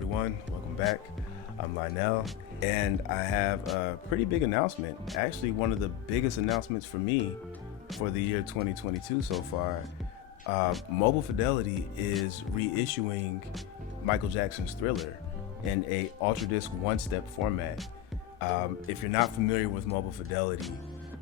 everyone. Welcome back. I'm Lionel, and I have a pretty big announcement. Actually, one of the biggest announcements for me for the year 2022 so far. Mobile Fidelity is reissuing Michael Jackson's Thriller in a Ultra Disc one-step format. If you're not familiar with Mobile Fidelity,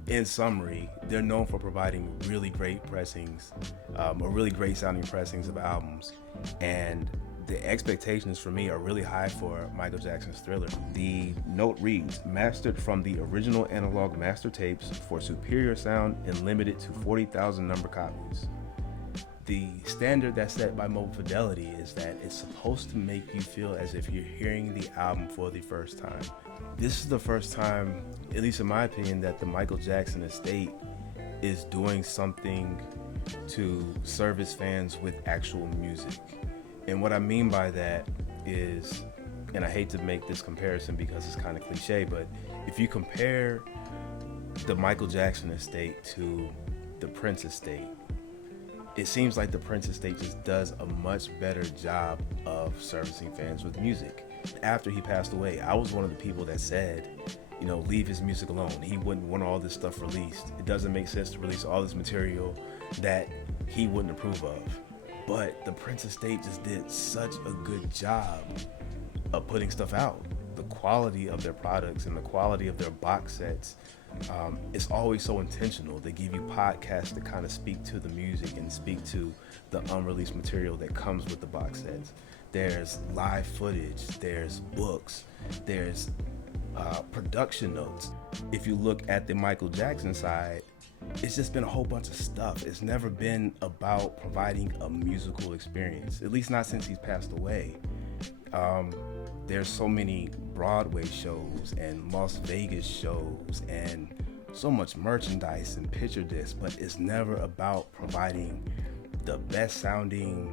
in summary, they're known for providing really great pressings, or really great sounding pressings of albums, and the expectations for me are really high for Michael Jackson's Thriller. The note reads, mastered from the original analog master tapes for superior sound and limited to 40,000 number copies. The standard that's set by Mobile Fidelity is that it's supposed to make you feel as if you're hearing the album for the first time. This is the first time, at least in my opinion, that the Michael Jackson estate is doing something to service fans with actual music. And what I mean by that is, and I hate to make this comparison because it's kind of cliche, but if you compare the Michael Jackson estate to the Prince estate, it seems like the Prince estate just does a much better job of servicing fans with music. After he passed away, I was one of the people that said, leave his music alone. He wouldn't want all this stuff released. It doesn't make sense to release all this material that he wouldn't approve of. But the Prince estate just did such a good job of putting stuff out. The quality of their products and the quality of their box sets, it's always so intentional. They give you podcasts that kind of speak to the music and speak to the unreleased material that comes with the box sets. There's live footage, there's books, there's production notes. If you look at the Michael Jackson side, it's just been a whole bunch of stuff. It's never been about providing a musical experience, at least not since he's passed away. There's so many Broadway shows and Las Vegas shows and so much merchandise and picture discs, but it's never about providing the best sounding,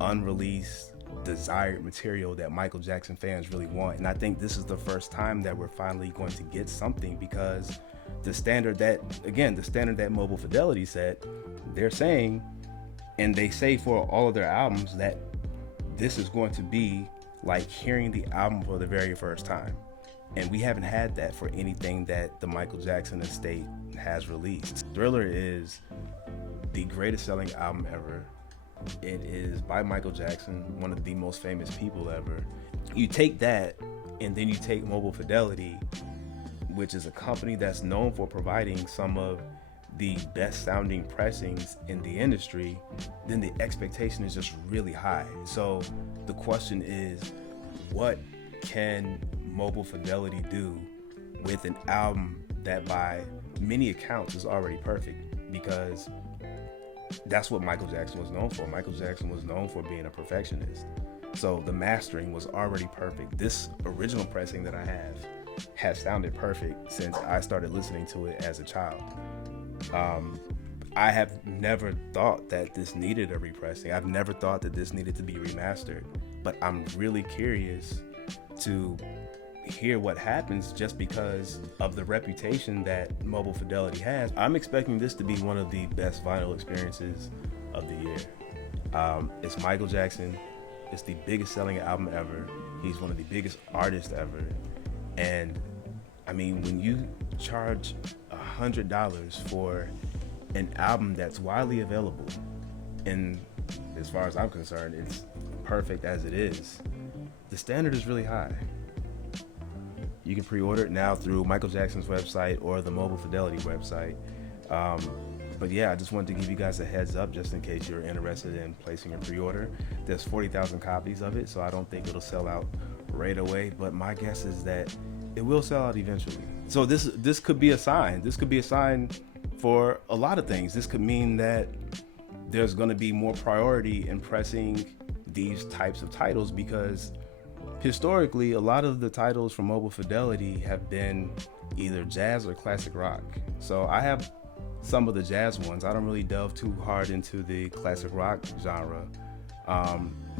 unreleased, desired material that Michael Jackson fans really want. And I think this is the first time that we're finally going to get something, because the standard that Mobile Fidelity set, they're saying, and they say for all of their albums, that this is going to be like hearing the album for the very first time. And we haven't had that for anything that the Michael Jackson estate has released. Thriller is the greatest selling album ever. It is by Michael Jackson, one of the most famous people ever. You take that, and then you take Mobile Fidelity, which is a company that's known for providing some of the best sounding pressings in the industry, then the expectation is just really high. So the question is, what can Mobile Fidelity do with an album that by many accounts is already perfect? Because that's what Michael Jackson was known for. Michael Jackson was known for being a perfectionist. So the mastering was already perfect. This original pressing that I have has sounded perfect since I started listening to it as a child. I have never thought that this needed a repressing. I've never thought that this needed to be remastered, but I'm really curious to hear what happens just because of the reputation that Mobile Fidelity has. I'm expecting this to be one of the best vinyl experiences of the year. It's Michael Jackson. It's the biggest selling album ever. He's one of the biggest artists ever. And I mean, when you charge $100 for an album that's widely available, and as far as I'm concerned, it's perfect as it is, the standard is really high. You can pre-order it now through Michael Jackson's website or the Mobile Fidelity website. But yeah, I just wanted to give you guys a heads up just in case you're interested in placing a pre-order. There's 40,000 copies of it, so I don't think it'll sell out right away, but my guess is that it will sell out eventually. So this could be a sign. This could be a sign for a lot of things. This could mean that there's going to be more priority in pressing these types of titles, because historically, a lot of the titles from Mobile Fidelity have been either jazz or classic rock. So I have some of the jazz ones. I don't really delve too hard into the classic rock genre.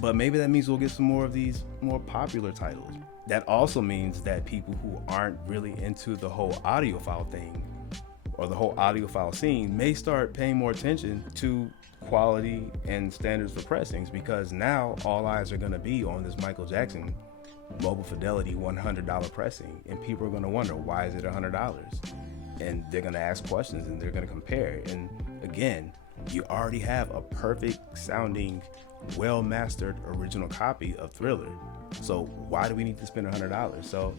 But maybe that means we'll get some more of these more popular titles. That also means that people who aren't really into the whole audiophile thing or the whole audiophile scene may start paying more attention to quality and standards for pressings, because now all eyes are going to be on this Michael Jackson Mobile Fidelity $100 pressing, and people are going to wonder, why is it $100? And they're going to ask questions and they're going to compare. And again, you already have a perfect sounding, well mastered original copy of Thriller, so why do we need to spend $100? So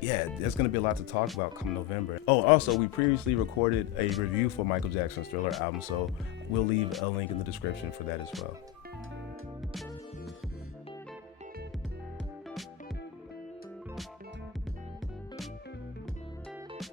yeah, there's going to be a lot to talk about come November. Oh, also, we previously recorded a review for Michael Jackson's Thriller album, so we'll leave a link in the description for that as well.